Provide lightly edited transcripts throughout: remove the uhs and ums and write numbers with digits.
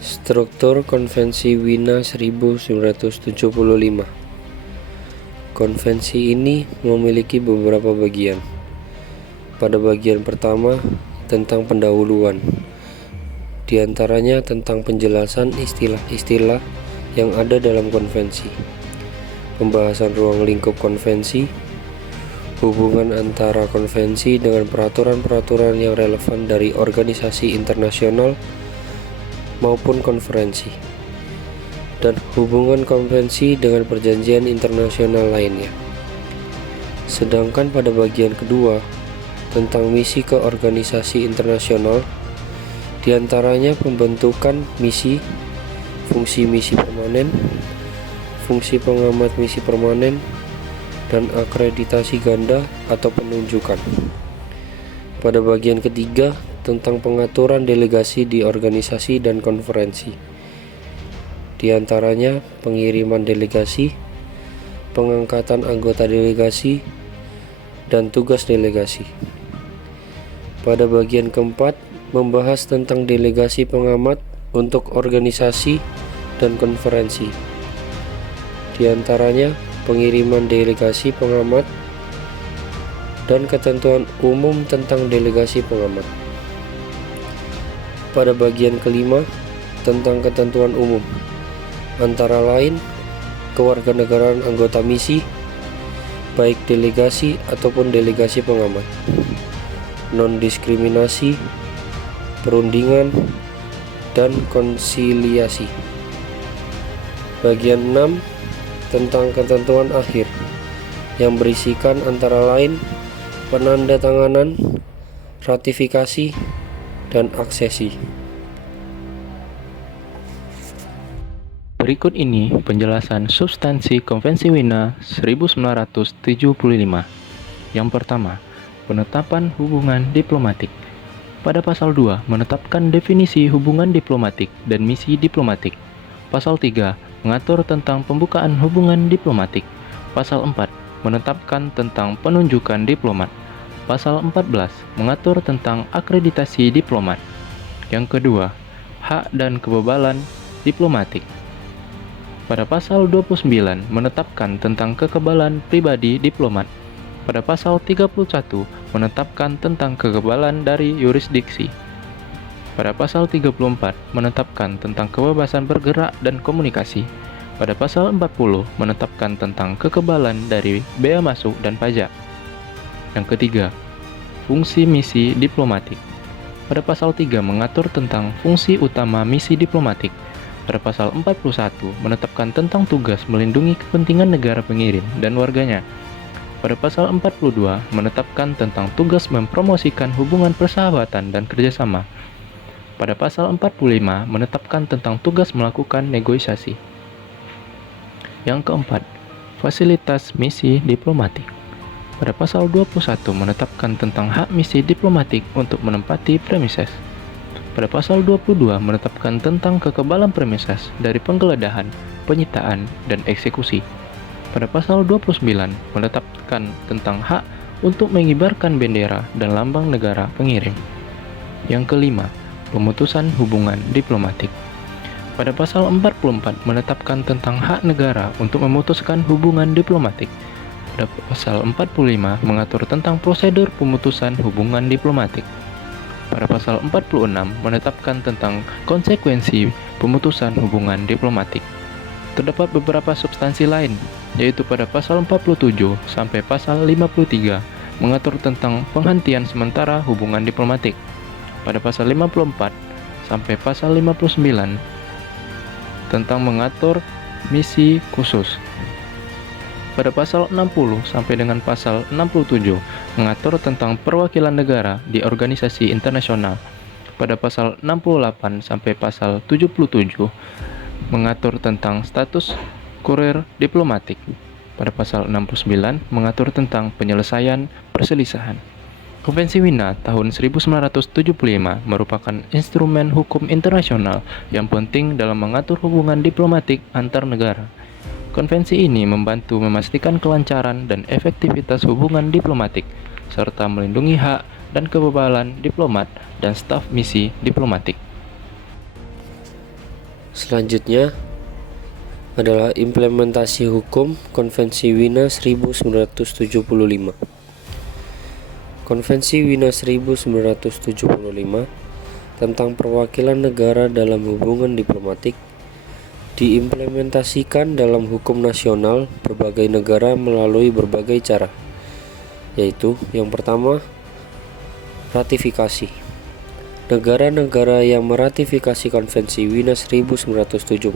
Struktur Konvensi Wina 1975. Konvensi ini memiliki beberapa bagian. Pada bagian pertama, tentang pendahuluan, di antaranya tentang penjelasan istilah-istilah yang ada dalam konvensi, pembahasan ruang lingkup konvensi, hubungan antara konvensi dengan peraturan-peraturan yang relevan dari organisasi internasional maupun konferensi, dan hubungan konvensi dengan perjanjian internasional lainnya. Sedangkan pada bagian kedua, tentang misi ke organisasi internasional, diantaranya pembentukan misi, fungsi misi permanen, fungsi pengamat misi permanen, dan akreditasi ganda atau penunjukan. Pada bagian ketiga, tentang pengaturan delegasi di organisasi dan konferensi, diantaranya pengiriman delegasi, pengangkatan anggota delegasi, dan tugas delegasi. Pada bagian keempat, membahas tentang delegasi pengamat untuk organisasi dan konferensi, diantaranya pengiriman delegasi pengamat dan ketentuan umum tentang delegasi pengamat. Pada bagian kelima, tentang ketentuan umum, antara lain kewarganegaraan anggota misi, baik delegasi ataupun delegasi pengamat, non-diskriminasi, perundingan, dan konsiliasi. Bagian 6, tentang ketentuan akhir, yang berisikan antara lain penandatanganan, ratifikasi, dan aksesi. Berikut ini penjelasan substansi Konvensi Wina 1975. Yang pertama, penetapan hubungan diplomatik. Pada pasal 2 menetapkan definisi hubungan diplomatik dan misi diplomatik. Pasal 3 mengatur tentang pembukaan hubungan diplomatik. Pasal 4 menetapkan tentang penunjukan diplomat. Pasal 14 mengatur tentang akreditasi diplomat. Yang kedua, hak dan kebebalan diplomatik. Pada pasal 29 menetapkan tentang kekebalan pribadi diplomat. Pada pasal 31 menetapkan tentang kekebalan dari yurisdiksi. Pada pasal 34 menetapkan tentang kebebasan bergerak dan komunikasi. Pada pasal 40 menetapkan tentang kekebalan dari bea masuk dan pajak. Yang ketiga, fungsi misi diplomatik. Pada pasal 3 mengatur tentang fungsi utama misi diplomatik. Pada pasal 41 menetapkan tentang tugas melindungi kepentingan negara pengirim dan warganya. Pada pasal 42 menetapkan tentang tugas mempromosikan hubungan persahabatan dan kerjasama. Pada pasal 45 menetapkan tentang tugas melakukan negosiasi. Yang keempat, fasilitas misi diplomatik. Pada pasal 21 menetapkan tentang hak misi diplomatik untuk menempati premises. Pada pasal 22 menetapkan tentang kekebalan premises dari penggeledahan, penyitaan, dan eksekusi. Pada pasal 29 menetapkan tentang hak untuk mengibarkan bendera dan lambang negara pengirim. Yang kelima, pemutusan hubungan diplomatik. Pada pasal 44 menetapkan tentang hak negara untuk memutuskan hubungan diplomatik. Pada pasal 45 mengatur tentang prosedur pemutusan hubungan diplomatik. Pada pasal 46 menetapkan tentang konsekuensi pemutusan hubungan diplomatik. Terdapat beberapa substansi lain, yaitu pada pasal 47 sampai pasal 53 mengatur tentang penghentian sementara hubungan diplomatik. Pada pasal 54 sampai pasal 59 tentang mengatur misi khusus. Pada pasal 60 sampai dengan pasal 67 mengatur tentang perwakilan negara di organisasi internasional. Pada pasal 68 sampai pasal 77 mengatur tentang status kurir diplomatik. Pada pasal 69 mengatur tentang penyelesaian perselisihan. Konvensi Wina tahun 1975 merupakan instrumen hukum internasional yang penting dalam mengatur hubungan diplomatik antar negara. Konvensi ini membantu memastikan kelancaran dan efektivitas hubungan diplomatik, serta melindungi hak dan kebebalan diplomat dan staf misi diplomatik. Selanjutnya adalah implementasi hukum Konvensi Wina 1975. Konvensi Wina 1975 tentang perwakilan negara dalam hubungan diplomatik diimplementasikan dalam hukum nasional berbagai negara melalui berbagai cara, yaitu yang pertama, ratifikasi. Negara-negara yang meratifikasi Konvensi Wina 1975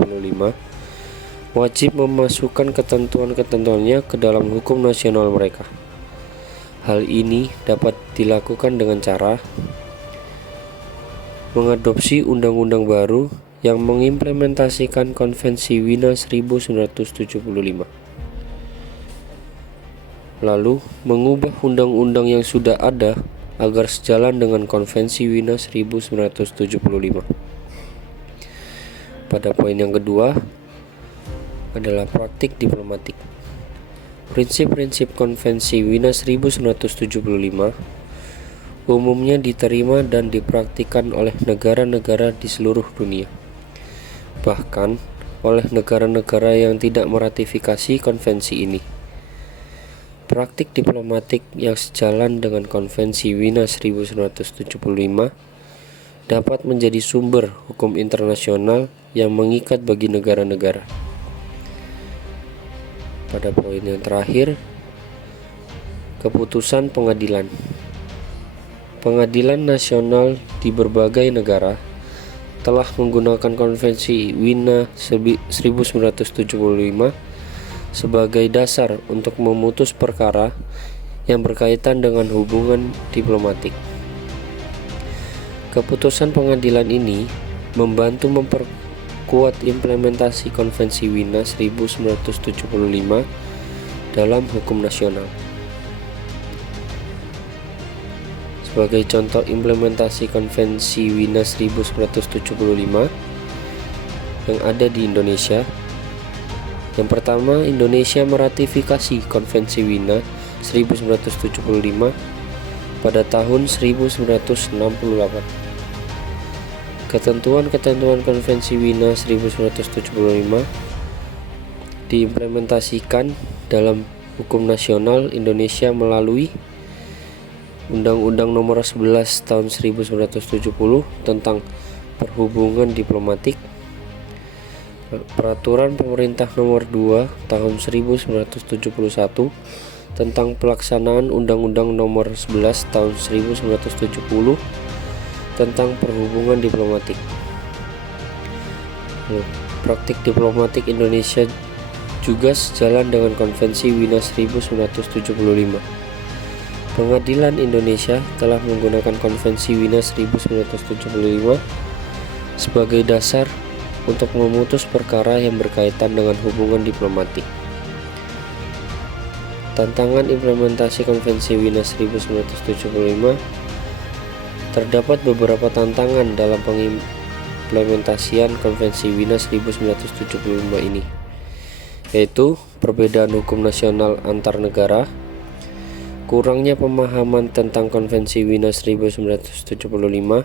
wajib memasukkan ketentuan-ketentuannya ke dalam hukum nasional mereka. Hal ini dapat dilakukan dengan cara mengadopsi undang-undang baru yang mengimplementasikan Konvensi Wina 1975, lalu mengubah undang-undang yang sudah ada agar sejalan dengan Konvensi Wina 1975. Pada poin yang kedua adalah praktik diplomatik. Prinsip-prinsip Konvensi Wina 1975 umumnya diterima dan dipraktikkan oleh negara-negara di seluruh dunia, bahkan oleh negara-negara yang tidak meratifikasi konvensi ini. Praktik diplomatik yang sejalan dengan Konvensi Wina 1975 dapat menjadi sumber hukum internasional yang mengikat bagi negara-negara. Pada poin yang terakhir, keputusan pengadilan. Pengadilan nasional di berbagai negara telah menggunakan Konvensi Wina 1975 sebagai dasar untuk memutus perkara yang berkaitan dengan hubungan diplomatik. Keputusan pengadilan ini membantu memperkuat implementasi Konvensi Wina 1975 dalam hukum nasional. Sebagai contoh implementasi Konvensi Wina 1975 yang ada di Indonesia, yang pertama, Indonesia meratifikasi Konvensi Wina 1975 pada tahun 1968. Ketentuan-ketentuan Konvensi Wina 1975 diimplementasikan dalam hukum nasional Indonesia melalui Undang-Undang Nomor 11 Tahun 1970 tentang Perhubungan Diplomatik, Peraturan Pemerintah Nomor 2 Tahun 1971 tentang pelaksanaan Undang-Undang Nomor 11 Tahun 1970 tentang Perhubungan Diplomatik. Praktik diplomatik Indonesia juga sejalan dengan Konvensi Wina 1975. Pengadilan Indonesia telah menggunakan Konvensi Wina 1975 sebagai dasar untuk memutus perkara yang berkaitan dengan hubungan diplomatik. Tantangan implementasi Konvensi Wina 1975. Terdapat beberapa tantangan dalam pengimplementasian Konvensi Wina 1975 ini, yaitu perbedaan hukum nasional antar negara, kurangnya pemahaman tentang Konvensi Wina 1975,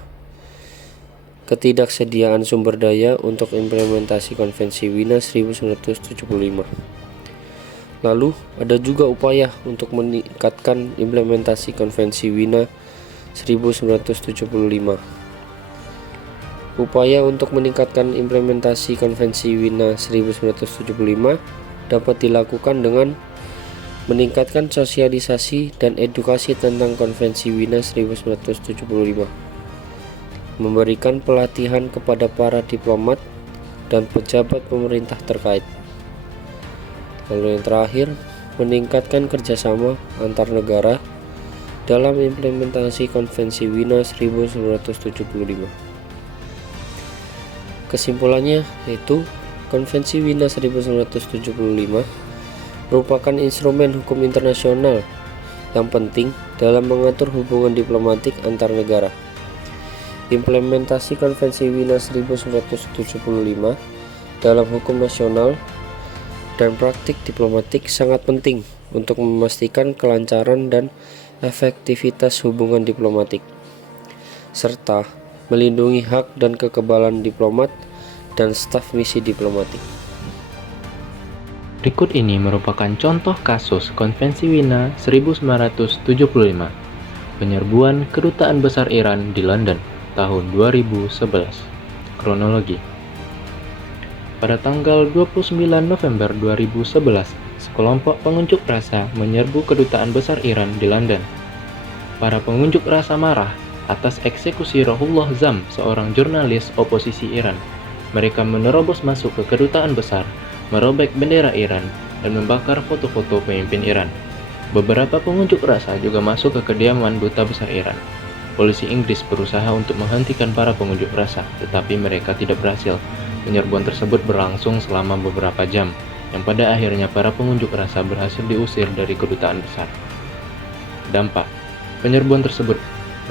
ketidaksediaan sumber daya untuk implementasi Konvensi Wina 1975. Lalu, ada juga upaya untuk meningkatkan implementasi Konvensi Wina 1975. Upaya untuk meningkatkan implementasi Konvensi Wina 1975 dapat dilakukan dengan meningkatkan sosialisasi dan edukasi tentang Konvensi Wina 1975, memberikan pelatihan kepada para diplomat dan pejabat pemerintah terkait. Lalu yang terakhir, meningkatkan kerjasama antar negara dalam implementasi Konvensi Wina 1975. Kesimpulannya yaitu Konvensi Wina 1975 merupakan instrumen hukum internasional yang penting dalam mengatur hubungan diplomatik antar negara. Implementasi Konvensi Wina 1975 dalam hukum nasional dan praktik diplomatik sangat penting untuk memastikan kelancaran dan efektivitas hubungan diplomatik, serta melindungi hak dan kekebalan diplomat dan staf misi diplomatik. Berikut ini merupakan contoh kasus Konvensi Wina 1975, penyerbuan Kedutaan Besar Iran di London tahun 2011. Kronologi. Pada tanggal 29 November 2011, sekelompok pengunjuk rasa menyerbu Kedutaan Besar Iran di London. Para pengunjuk rasa marah atas eksekusi Ruhollah Zam, seorang jurnalis oposisi Iran. Mereka menerobos masuk ke Kedutaan Besar, merobek bendera Iran, dan membakar foto-foto pemimpin Iran. Beberapa pengunjuk rasa juga masuk ke kediaman Duta Besar Iran. Polisi Inggris berusaha untuk menghentikan para pengunjuk rasa, tetapi mereka tidak berhasil. Penyerbuan tersebut berlangsung selama beberapa jam, yang pada akhirnya para pengunjuk rasa berhasil diusir dari Kedutaan Besar. Dampak: penyerbuan tersebut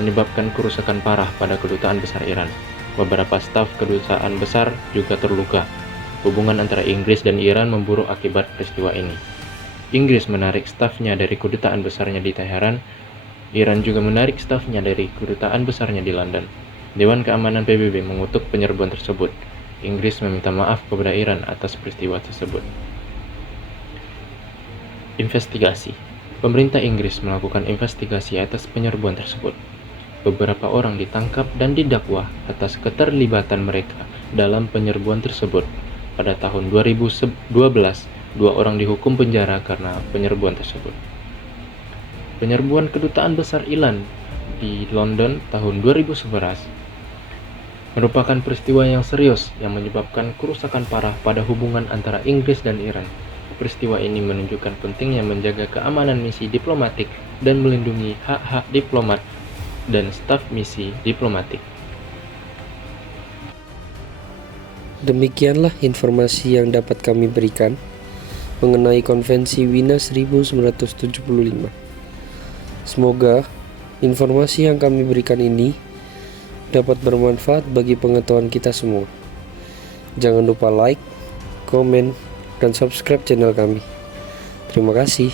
menyebabkan kerusakan parah pada Kedutaan Besar Iran. Beberapa staf Kedutaan Besar juga terluka. Hubungan antara Inggris dan Iran memburuk akibat peristiwa ini. Inggris menarik stafnya dari Kedutaan Besarnya di Teheran. Iran juga menarik stafnya dari Kedutaan Besarnya di London. Dewan Keamanan PBB mengutuk penyerbuan tersebut. Inggris meminta maaf kepada Iran atas peristiwa tersebut. Investigasi. Pemerintah Inggris melakukan investigasi atas penyerbuan tersebut. Beberapa orang ditangkap dan didakwa atas keterlibatan mereka dalam penyerbuan tersebut. Pada tahun 2012, 2 orang dihukum penjara karena penyerbuan tersebut. Penyerbuan Kedutaan Besar Iran di London tahun 2011 merupakan peristiwa yang serius yang menyebabkan kerusakan parah pada hubungan antara Inggris dan Iran. Peristiwa ini menunjukkan pentingnya menjaga keamanan misi diplomatik dan melindungi hak-hak diplomat dan staf misi diplomatik. Demikianlah informasi yang dapat kami berikan mengenai Konvensi Wina 1975. Semoga informasi yang kami berikan ini dapat bermanfaat bagi pengetahuan kita semua. Jangan lupa like, komen, dan subscribe channel kami. Terima kasih.